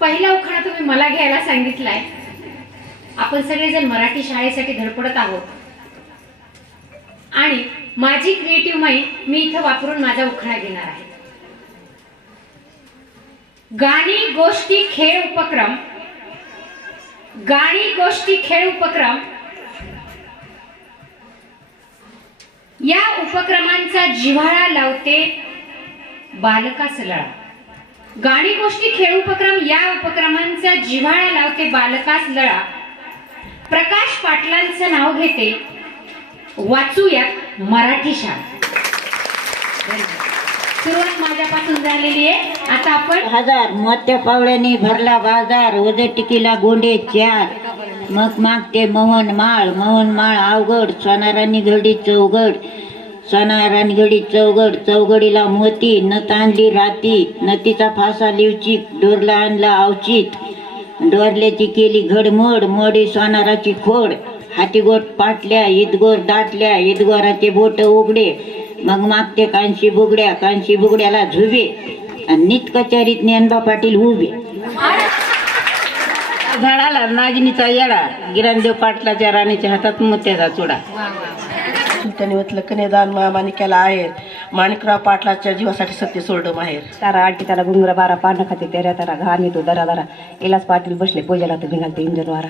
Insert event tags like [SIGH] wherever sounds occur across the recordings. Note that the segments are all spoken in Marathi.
पहिला उखाणा तुम्ही मला घ्यायला सांगितलाय. आपण सगळेजण मराठी शाळेसाठी धडपडत आहोत. आणि माझी क्रिएटिव्ह माइंड मी इथं वापरून माझा उखाणा घेणार आहे. गाणी गोष्टी खेळ उपक्रम. गाणी गोष्टी खेळ उपक्रम. या उपक्रमांचा जिव्हाळा लावते बालकास लळा गाणी गोष्टी खेळ उपक्रम या उपक्रमांचा जिव्हाळा लावते बालकास लळा. प्रकाश पाटलांचं नाव घेते. वाचूयात मराठी शाळा. सुरुवात माझ्यापासून झालेली आहे. आता आपण हजार मोठ्या पावड्याने भरला बाजार वजन टिकीला गोंडे चार. मग मागते मोहन माळ मोहन माळ अवघड सोनारांनी घडी चौघड. सोनारांनी घडी चौघड चौघडीला मोती नत आणली राती. नतीचा फासा लिवचिक डोरला आणला अवचित डोरल्याची केली घडमोड मोडी सोनाराची खोड. हातीगोट पाटल्या ईदगोर दाटल्या ईदगोराचे बोट उघडे. मग मागते कांशी बुगड्या कांशी बुगड्याला झुबे. आणि नीट कचेरीत ज्ञानबा पाटील उभे. झाडाला नागिनीचा येडा. गिरणदेव पाटलाच्या राणीच्या हातात मोत्याचा चुडा. त्यांनी म्हटलं कन्यादान मामाने केला आहे. माणिकराव पाटलाच्या जीवासाठी सत्य सोडलं माहेर. तारा आटी त्याला गुंगरा बारा पानं खाते तेऱ्या तारा घाण येतो दरा दरा. इलाच पाटील बसले पूजेला तर घालते इंजन वारा.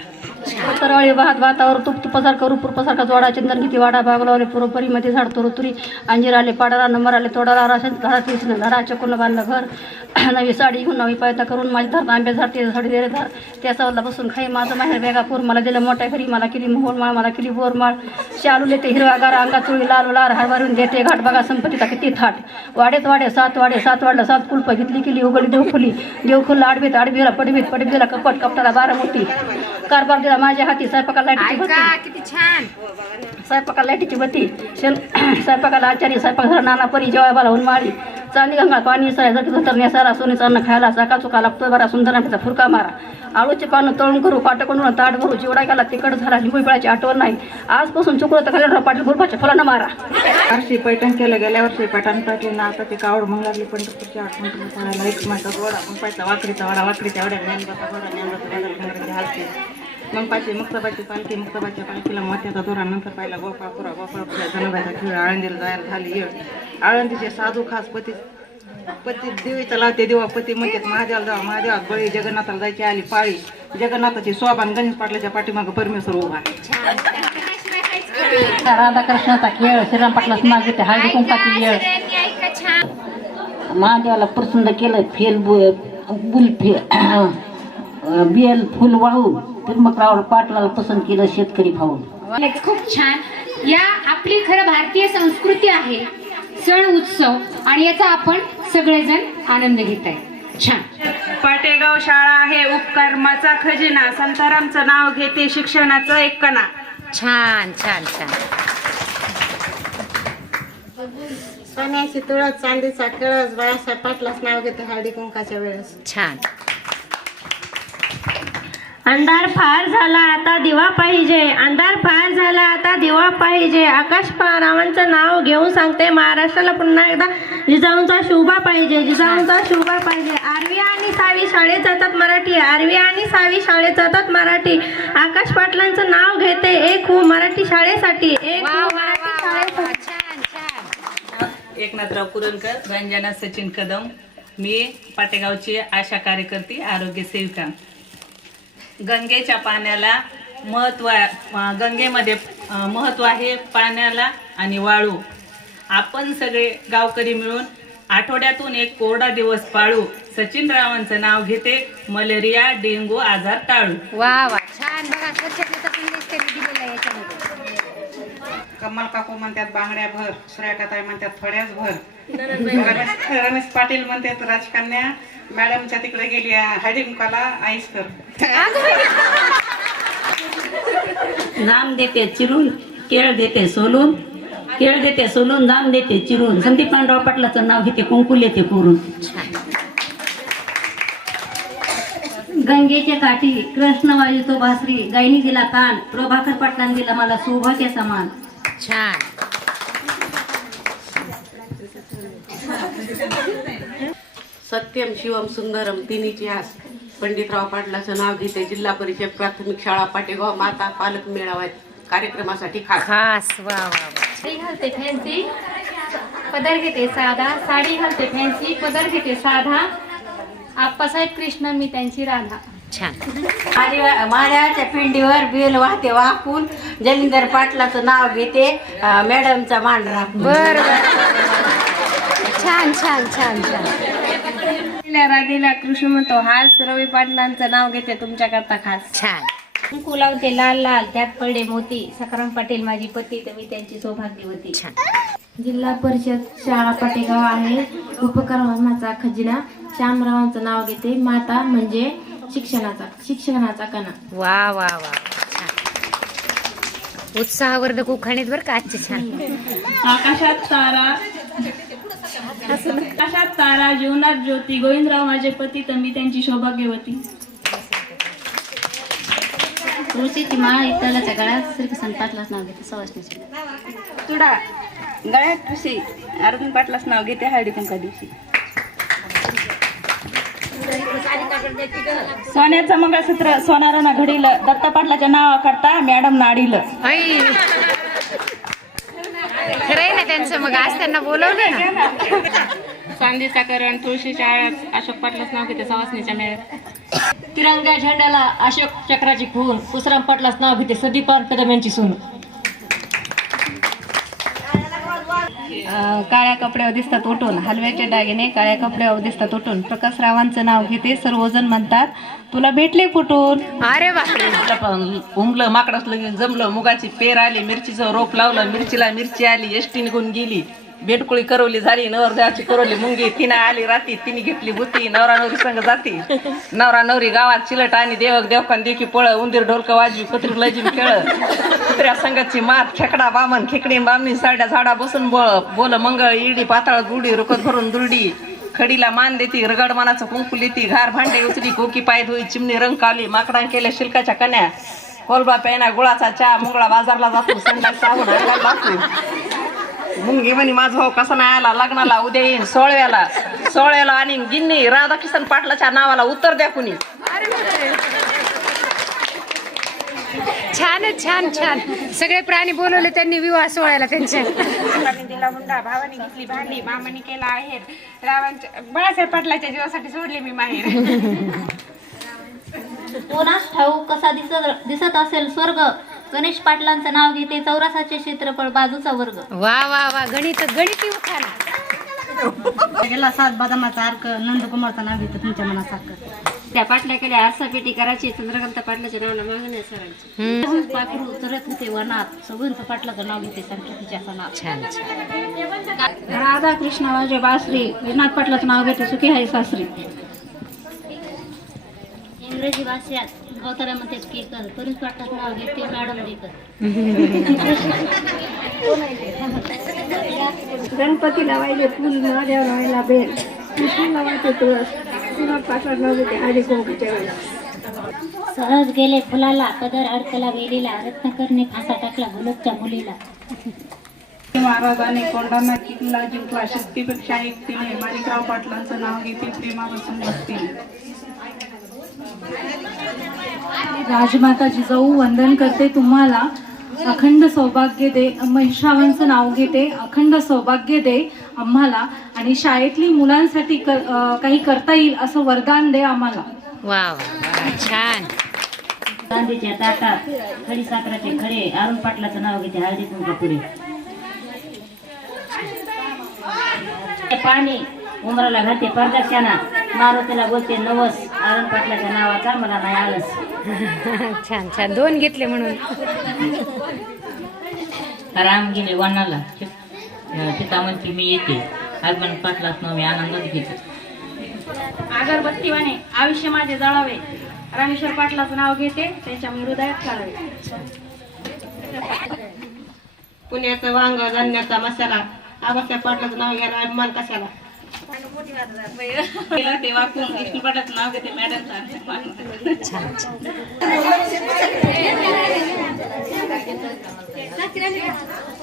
तरळी भात भातावर तुप तुपासारखा रुपूर जोडा चंदन किती वाडा बागलावले पुरोपरीमध्ये झाड तुरी अंजीर आले पाडाला नंबर आले तोडाला राशन धडा तीसन झाडा चकून बांधलं घर [CLEARS THROAT] नवी साडी घेऊन नवी पायता करून माझी धर आंबे झाडते साडी दे धर त्या सावला बसून खाई माझं माहेर बेगापूर मला दिलं मोठ्या घरी मला केली मोहोळ माळ मला केली बोरमाळ शालू लेते हिरवागार अंगा चुळी लाल लाल हरभरून देते घाट बघा संपत्तीचा किती थाट. वाडेत वाडे सात वाडे सात वाडला सात कुलप घेतली केली उघडी देवखुली देवखुल्ला आडवीत आडवीला पडवीत पडवीला कपट कपटाला बारा मोठी कारभार दिला. माझ्या हाती स्वयंपाकाला लाईटीची बत्ती. किती छान. स्वयंपाकाला लाईटीची बत्ती. शेल [CLEARS THROAT] स्वयंपाकाला आचारी स्वयंपाक नाना परी जेवायला होऊन माळी चांदी गंगा पाणी सराय जाती धरण्या सारा सोनीचं अन्न खायला सका चुका लागतोय बरा सुंदर आंब्याचा फुरका मारा. आळूचे पानं तळून करू पाट करून ताट भरू चिवडा गेला तिकड झाला लिंबू पिळाची आठवण नाही. आजपासून चुकलं तर खाली पाटील फुलपाच्या फुलांना मारा. वर्षी पैठण केलं गेल्या वर्षी पैठण पाटील आता ते कावड मग लागली पंढरपूरची आठवण तुला एक गोडा मग पाहिजे वाकडीचा वाडा वाकडीच्या वाड्या ज्ञानबाचा गोडा ज्ञानबाचा वाडा घंगराची हालती मग पाहिजे मुक्ताबाची पालखी मुक्ताबाच्या पालखीला मोत्याचा दोरा नंतर पाहिला गोपाळपुरा गोपाळपुरा धनुबाईचा खेळ आळंदीला जायला झाली येळ. आळंदीचे साधू खास पती पती देवीचा लावते देवा पती म्हणतात महादेवाला जावा महादेवात बळी जगन्नाथाला जायची आली पाळी. जगन्नाथाची शोभान गणेश पाटलाच्या पाठीमागं परमेश्वर उभा राधाकृष्णाचा खेळ श्रीराम पाटलाच मागितले हळदी कुंकाची येळ. महादेवाला प्रसन्न केलं फेल बुल फेल बेल फुल वाहून. त्र्यंबकराव पाटलाला पसंत केलं शेतकरी भाऊन खूप छान. या आपली खरं भारतीय संस्कृती आहे सण उत्सव आणि याचा आपण सगळेजण आनंद घेत आहे छान. पाटेगाव शाळा आहे उपकर्माचा खजिना. संतारामचं नाव घेते शिक्षणाचं एक कणा छान छान छान. सोन्याची तुळस चांदीचा कळस बाळासाहेब पाटलाच नाव घेते हळदी कुंकाच्या वेळेस. छान. अंधार फार झाला आता दिवा पाहिजे. अंधार फार झाला आता दिवा पाहिजे. आकाश रावांचं नाव घेऊन सांगते महाराष्ट्राला पुन्हा एकदा. जिजाऊंचा शुभा पाहिजे. जिजाऊंचा शुभा पाहिजे. आरवी आणि सावी शाळेत जातात मराठी. आरवी आणि सावी शाळेत जातात मराठी. आकाश पाटलांचं नाव घेते. एक हो मराठी शाळेसाठी. एक हो मराठी शाळेसाठी. एकनाथराव कुरणकर रंजना सचिन कदम. मी पाटेगावची आशा कार्यकर्ती आरोग्य सेविका. गंगेच्या पाण्याला महत्त्व गंगेमध्ये महत्त्व महत्त्व आहे पाण्याला आणि वाळू. आपण सगळे गावकरी मिळून आठवड्यातून एक कोरडा दिवस पाळू. सचिन रावांचं नाव घेते मलेरिया डेंगू आजार टाळू. वा वा. छान. बघा स्वच्छतेचा संदेश त्यांनी दिलेला आहे कमल काकू म्हणतात बांगड्या भर श्रेयकाताई म्हणतात थोड्याच भर. रमेश रमेश पाटील म्हणतात राजकन्या मॅडमच्या तिकडे गेली हळदी मुकाला आईस कर. जाम देते चिरून केळ देते सोलून केळ देते सोलून जाम देते चिरून. संदीप पांडव पाटलाचं नाव घेते कुंकुल येते कोरून गंगेच्या काठी कृष्ण वाजतो भासरी गायनी दिला कान प्रभाकर पाटलांनी दिला मला सौभाग्य समान. छान. सत्यम शिवम सुंदरम तिन्हीची आस पंडितराव पाटलाचं नाव घेते. जिल्हा परिषद प्राथमिक शाळा पाटेगाव माता पालक मेळावा कार्यक्रमासाठी खास. खास वा वा साडी घालते फॅन्सी पदर घेते साधा. साडी घालते फॅन्सी पदर घेते साधा. आप्पासाहेब कृष्ण मी त्यांची राधा. छान. माझ्याच्या पिंडीवर बेल वाहते वाकून जलिंदर पाटलाचं नाव घेते मॅडमचा मान राखून. बर छान छान छान छान. राधेला कृष्ण म्हणतो हाच रवी पाटलांचं नाव घेते तुमच्याकरता खास. छान. कुंकू लावते लाल लाल त्यात पडले मोती. सकाराम पाटील माझी पती तर मी त्यांची सौभाग्यवती जिल्हा परिषद शाळा पाटेगाव आहे उपक्रमाचा खजिना. श्यामरावांचं नाव घेते माता म्हणजे शिक्षणाचा शिक्षणाचा कणा. वा वा वा छान. उत्साहवर्धक उखाणीत बरं का आजचे छान. आकाशात तारा. आकाशात तारा जीवनात ज्योती. गोविंदराव माझे पती तर मी त्यांची सौभाग्यवती तुळशीची माळ इतलाच्या गळ्यात श्रीकृष्ण पाटलाच नाव घेते सवासणीचे तुडा गळ्यात ठुशी अर्जुन पाटलाच नाव घेते हळदी कुंका दिवशी. सोन्याचं मंगळसूत्र सोनारानं घडीलं दत्ता पाटलाच्या नावाकरता मॅडम नाडीलं. खरंय ना त्यांचं मग आज त्यांना बोलवलं ना. चांदीचा करण तुळशीच्या आळ्यात अशोक पाटलाच नाव घेते सवासणीच्या मेळ्यात. तिरंगा झेंड्याला अशोक चक्राची खून पुसराम पाटलाच नाव घेते सदीपान कदम यांची सून. काळ्या कपड्यावर दिसतात उठून. हलव्याचे दागिने काळ्या कपड्यावर दिसतात उठून. प्रकाशरावांचं नाव घेते. सर्वजण म्हणतात तुला भेटले कुठून? अरे बापरे. उमलं माकडं लगेच जमलं. मुगाची पेर आली मिरचीचं रोप लावलं मिरचीला मिरची आली एसटी निघून गेली. बेटकुळी करवली झाली नवरदेवाची करवली मुंगी. तिनं आली राती तिने घेतली बुती नवरा नवरी संग जाती. नवरा नवरी गावात चिलट आणि देवक देवकान देखी पळ उंदीर ढोलक वाजवी पत्री लजिम खेळ. कुत्र्या संघाची मात खेकडा बामन खेकडी बामणी साड्या झाडा बसून बळ बोल मंगळ इडी पाताळ बुडी रुकत भरून दुरडी. खडीला मान देती रगड मानाचं कुंकू लेती घार भांडे उचली कोकी पाय धुई चिमणी रंग कावली माकडां केल्या शिल्काच्या कन्या. कोलबा पेना गुळाचा चहा मुंगळा बाजारला जातो संडास साबण अंगाला मुंगी म्हणे माझा भाऊ कसा नाही आला? लग्नाला उद्या येईन सोळव्याला. सोळ्याला आणि गिन्नी राधाकिशन पाटलाच्या नावाला उत्तर द्या कुणी. छान छान छान. सगळे प्राणी बोलवले त्यांनी विवाह सोहळ्याला त्यांच्या. दिला हुंडा भावाने घेतली भांडी मामाने केला आहे रावांच्या बाळासाहेब पाटलाच्या जीवासाठी सोडले मी माहेर. [LAUGHS] कोणास ठाऊ कसा दिसत दिसत असेल स्वर्ग गणेश पाटलांचं नाव घेते चौरासाचे क्षेत्रफळ बाजूचा वर्ग. वा वा वा गणित गणिती उखाणा. गेला सात बदामाचा अर्क नंदकुमारचं नाव घेतं तुमच्या मनासारखं त्या पाटल्या केल्या आरसा पेटी करायची चंद्रकांत पाटलाच्या नावाला मागण्या सरांची. पाखरू उतरत होते वनात. सगळ्यांचं पाटलाचं नाव घेते संकेतीच्या सणात राधा कृष्ण वाजे बासरी विनाथ पाटलाचं नाव घेते सुखी आहे सासरी. इंग्रजी भाषेत अवतारामध्ये केकर परीस पाटलाचं नाव घेते मॅडम देकर गणपती लावायले फुल महादेव लावायला बेल कृष्ण लावायचे तुळस. विनोद पाटला नाव घेते हळदी कुंकूच्या सहज गेले फुलाला पदर अडकला गेलेला रत्नकरने फासा टाकला गुलाबच्या मुलीला. महाराजाने कोंढाणा किल्ला जिंकला. शक्तीपेक्षा एकतीने माणिकराव पाटलांचं नाव घेते प्रेमापासून भक्तीने राजमाता जिजाऊ वंदन करते तुम्हाला. अखंड सौभाग्य दे. महिषावांचं नाव घेते. अखंड सौभाग्य दे आम्हाला. आणि शाळेतली मुलांसाठी कर, काही करता येईल असं वरदान दे आम्हाला. छान. चांदीच्या ताटात खडी साखराचे खडे अरुण पाटलाचं नाव घेते. हळदी कुंकू पुढे. पाणी उमराला घालते. प्रदक्षिणा मारुतीला बोलते. नवस. अरुण पाटलाच्या नावाचा मला नाही आलस [LAUGHS] छान छान. दोन घेतले म्हणून. राम गेले वनाला. सीता म्हणते मी येते. अरुण पाटलाच नाव मी आनंदात घेते. अगरबत्तीवाने आयुष्य माझे जळावे. रामेश्वर पाटलाचं नाव घेते त्यांच्या हृदयात काढावे पुण्याचं वांग धान्याचा मसाला. आबासाहेब पाटलाचं नाव घ्यायला अभिमान कशाला? विष्णू पाटलाचं नाव घेते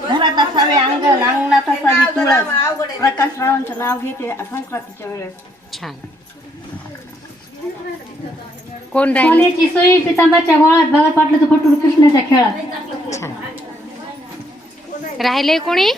घरात असावे अंगण अंगणात असावी तुळस. प्रकाशरावांचं नाव घेते संक्रांतीच्या वेळेस. छान. कोण राहिले? सोन्याची सोयी पितांबाच्या गोळात बघत पाटलं फोटो कृष्णाच्या खेळात. राहिले कोणी?